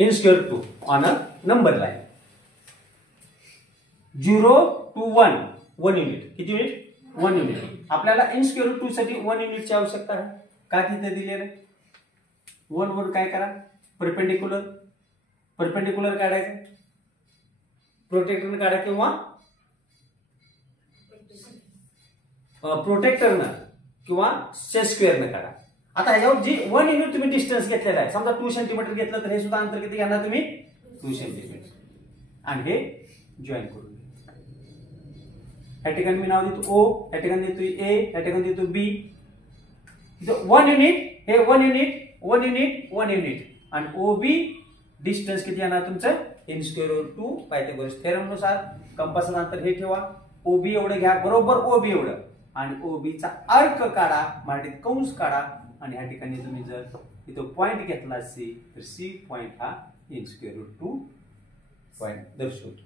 in square root 2 on a number line. 0 to 1 1 unit. किती unit? 1 unit. आपल्याला in square root 2 साठी 1 युनिटची आवश्यकता आहे. का तिथे दिलेलं? 1 वर काय करा? परपेंडिक्युलर काढायचं, प्रोटेक्टर काढा किंवा प्रोटेक्टरनं किंवा सेट स्क्वेअरनं काढा. आता ह्याच्यावर जी 1 युनिट तुम्ही डिस्टन्स घेतलेला आहे, समजा 2 सेंटीमीटर घेतलं तर हे सुद्धा अंतर किती घेणार तुम्ही? 2 सेंटीमीटर. आणि हे जॉईन करून या ठिकाणी मी नाव देतो O, या ठिकाणी देतो A, या ठिकाणी देतो B. 1 युनिट हे 1 युनिट आणि OB डिस्टन्स किती येणार तुमचं? In square root 2 Pythagoras theorem नुसार कंपासचं अंतर हे ठेवा. OB एवढं घ्या, बरोबर OB एवढं, आणि OB चा अर्क काढा, मराठीत कंस काढा, आणि या ठिकाणी तुम्ही जर इथं पॉइंट घेतला C तर C पॉइंट हा इन स्क्वेअर रूट 2 पॉइंट दर्शवतो.